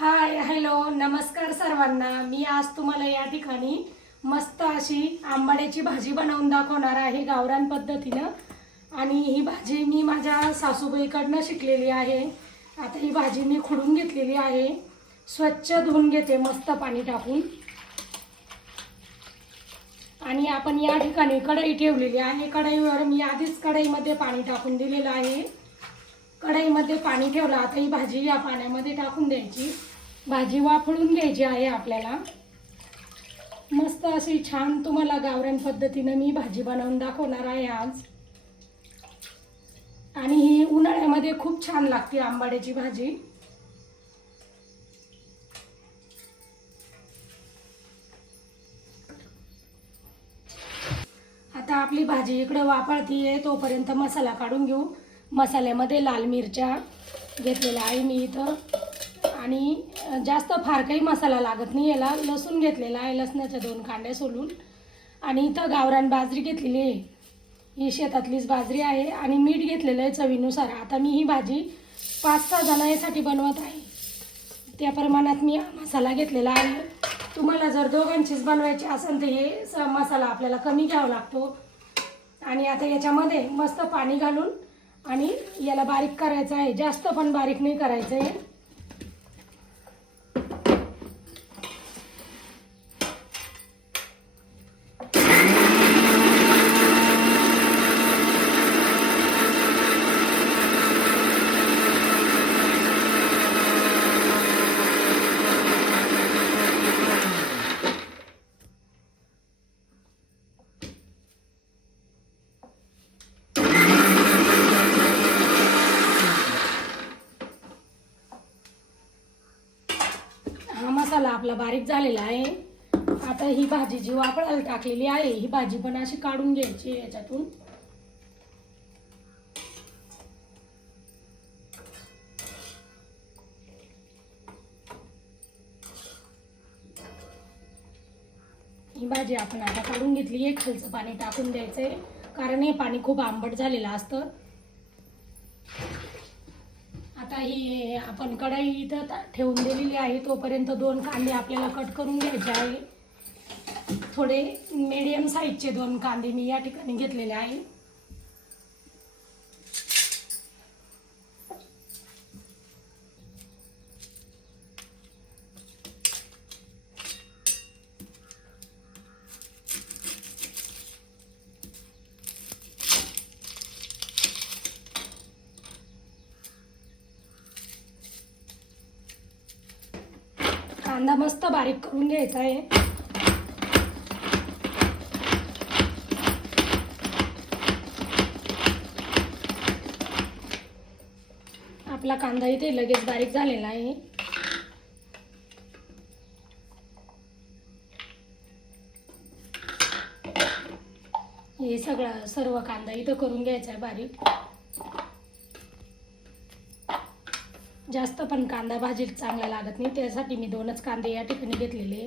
Hi hello नमस्कार सर्वांना। मी आज तुम्हाला या ठिकाणी मस्त अशी आंबाड्याची भाजी बनवून दाखवणार आहे गावरान पद्धतीने। आणि ही भाजी मी माझ्या सासूबाईकडून शिकलेली आहे। आता ही भाजी मी खुडून घेतलेली आहे, स्वच्छ धुवून घेते मस्त पाणी टाकून। आणि आपण या ठिकाणी कढई ठेवलेली आहे। कढईवर मी आधीच कढईमध्ये पाणी टाकून दिलेलं आहे। कढईमध्ये पाणी ठेवलं, आता ही भाजी या पाण्यामध्ये टाकून द्यायची। भाजी वाफळून घ्यायची आहे आपल्याला। मस्त अशी छान तुम्हाला गावरान पद्धतीने मी भाजी बनवून दाखवणार आहे आज। आणि ही उन्हाळ्यामध्ये खूप छान लागते आंबाड्याची भाजी। आता आपली भाजी इकडे वाफळतीये, तोपर्यंत मसाला काढून घेऊ। मसाल्यामध्ये लाल मिरच्या घेतलेल्या आहे मी इथं, आणि जास्त फार काही मसाला लागत नाही याला। लसूण घेतलेला आहे, लसणाच्या 2 कांड्या सोलून। आणि इथं गावरान बाजरी घेतलेली आहे, ही शेतातलीच बाजरी आहे। आणि मीठ घेतलेलं आहे चवीनुसार। आता मी ही भाजी 5-6 जणांसाठी बनवत आहे, त्या प्रमाणात मी मसाला घेतलेला आहे। तुम्हाला जर दोघांचीच बनवायची असेल तर हे मसाला आपल्याला कमी घ्यावा लागतो। आणि आता याच्यामध्ये मस्त पाणी घालून आणि याला बारीक करायचं आहे, जास्त पण बारीक नाही करायचं आहे। मसाला आपला बारीक झालेला आहे। आता ही भाजी जी वाफळायला टाकलेली आहे, ही भाजी पण अशी काढून घ्यायची याच्यातून। ही भाजी आपण आता काढून घेतली आहे, खालचं पाणी टाकून द्यायचंय, कारण हे पाणी खूप आंबट झालेलं असतं। आता ही आपण कढई इथं ठेवून दिलेली आहे, तोपर्यंत 2 कांदे आपल्याला कट करून घ्यायचे आहे। थोडे मीडियम साईजचे 2 कांदे मी या ठिकाणी घेतलेले आहे। कांदा मस्त बारीक करून घ्यायचा आहे। आपला कांदा इथे लगेच बारीक झालेला आहे। हे सर्व कांदा इथं करून घ्यायचा आहे बारीक। जास्त पण कांदा भाजीला चांगला लागत नाही, त्यासाठी मी 2च कांदे या ठिकाणी घेतलेले।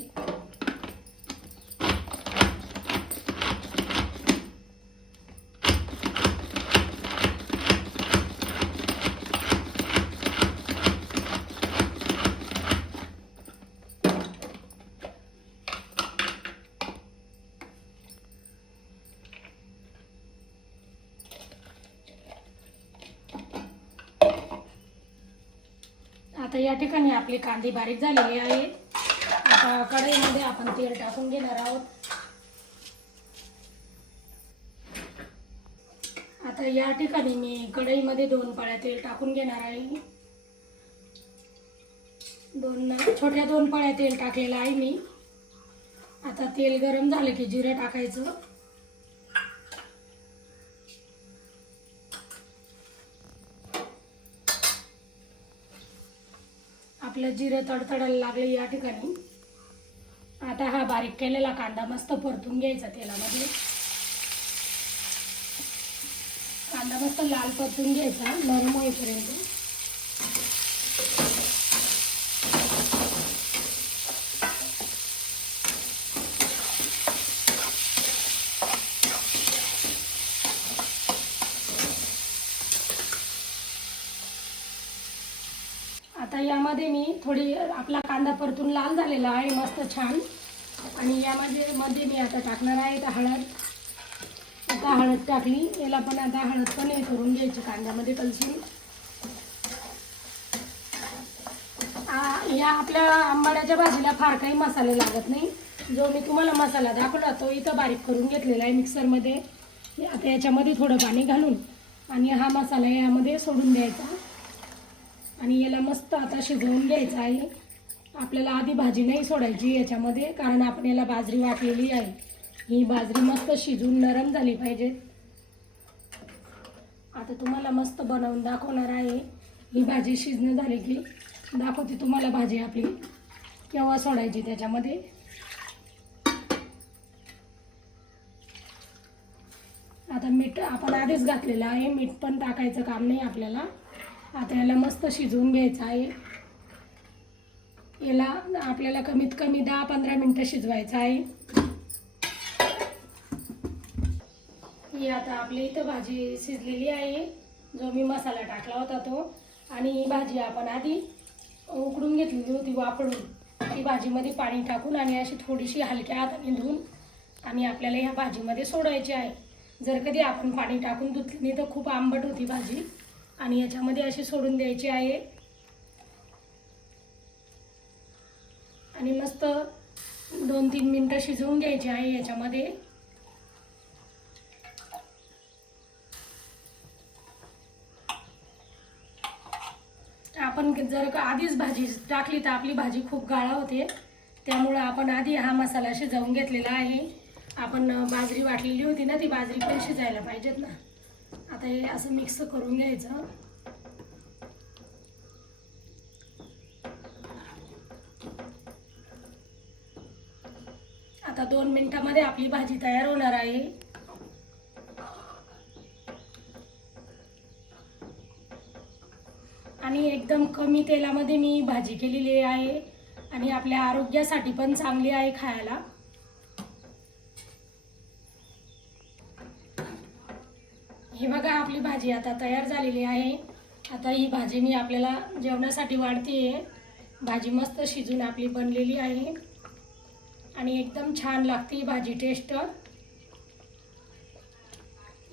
आता या ठिकाणी आपली कांदे बारीक झालेली आहे। आता कढईमध्ये आपण तेल टाकून घेणार आहोत। आता या ठिकाणी मी कढईमध्ये 2 पळ्या तेल टाकून घेणार आहे। छोट्या 2 पळ्या तेल टाकलेलं आहे मी। आता तेल गरम झालं की जिरं टाकायचं। आपलं जिरं तडतडायला लागले या ठिकाणी। आता हा बारीक केलेला कांदा मस्त परतून घ्यायचा तेलामध्ये। कांदा मस्त लाल परतून घ्यायचा, नरम होईपर्यंत। आता यामध्ये मी थोडी आपला कांदा परतून लाल झालेला आहे मस्त छान. आणि मध्ये मी आता टाकणार आहे हळद. आता हळद टाकली, याला पण आता हळद पण हे करून घ्यायची कांद्यामध्ये कलसून. या आपल्या आंबाड्याच्या भाजीला फार काही मसाले लागत नाही. जो मी तुम्हाला मसाला दाखवला तो इथं बारीक करून घेतलेला आहे मिक्सरमध्ये. आता याच्यामध्ये थोडं पाणी घालून आणि हा मसाला यामध्ये सोडून द्यायचा आणि याला मस्त आता शिजवून घ्यायचा आहे. आपल्याला आधी भाजी नाही सोडायची याच्यामध्ये, कारण आपण याला बाजरी वाटलेली आहे. ही बाजरी मस्त शिजून नरम झाली पाहिजे. आता तुम्हाला मस्त बनवून दाखवणार आहे. ही भाजी शिजणं झाली की दाखवते तुम्हाला भाजी आपली केव्हा सोडायची त्याच्यामध्ये. आता मीठ आपण आधीच घातलेलं आहे, मीठ पण टाकायचं काम नाही आपल्याला. आता याला मस्त शिजवून घ्यायचं आहे. याला आपल्याला कमीत कमी 10-15 मिनटं शिजवायचं आहे. ही आता आपली इथं भाजी शिजलेली आहे, जो मी मसाला टाकला होता तो. आणि ही भाजी आपण आधी उकडून घेतलेली होती वाफळून. ती भाजीमध्ये पाणी टाकून आणि अशी थोडीशी हलक्या हाताने धुवून आणि आपल्याला ह्या भाजीमध्ये सोडायची आहे. जर कधी आपण पाणी टाकून धुतली नाही तर खूप आंबट होती भाजी. आणि याच्यामध्ये अशी सोडून द्यायची आहे आणि मस्त 2-3 मिनटं शिजवून घ्यायची आहे याच्यामध्ये. आपण जर आधीच भाजी टाकली तर आपली भाजी खूप गाळा होते. त्यामुळे आपण आधी हा मसाला शिजवून घेतलेला आहे. आपण बाजरी वाटलेली होती ना, ती बाजरी पण शिजायला पाहिजेत ना. आता हे असं मिक्स करून घ्यायचं. आता 2 मिनिटांमध्ये आपली भाजी तयार होणार आहे. आणि एकदम कमी तेलामध्ये मी भाजी केलेली आहे आणि आपल्या आरोग्यासाठी पण चांगली आहे खायला. हे बघा आपली भाजी आता तयार झालेली आहे. आता ही भाजी मी आपल्याला जेवणासाठी वाढते. भाजी मस्त शिजून आपली बनलेली आहे आणि एकदम छान लागते भाजी टेस्ट.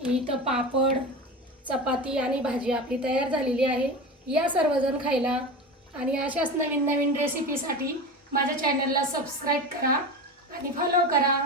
इथं पापड, चपाती आणि भाजी आपली तयार झालेली आहे. या सर्वजण खायला. आणि अशाच नवीन नवीन रेसिपीसाठी माझ्या चॅनलला सबस्क्राईब करा आणि फॉलो करा.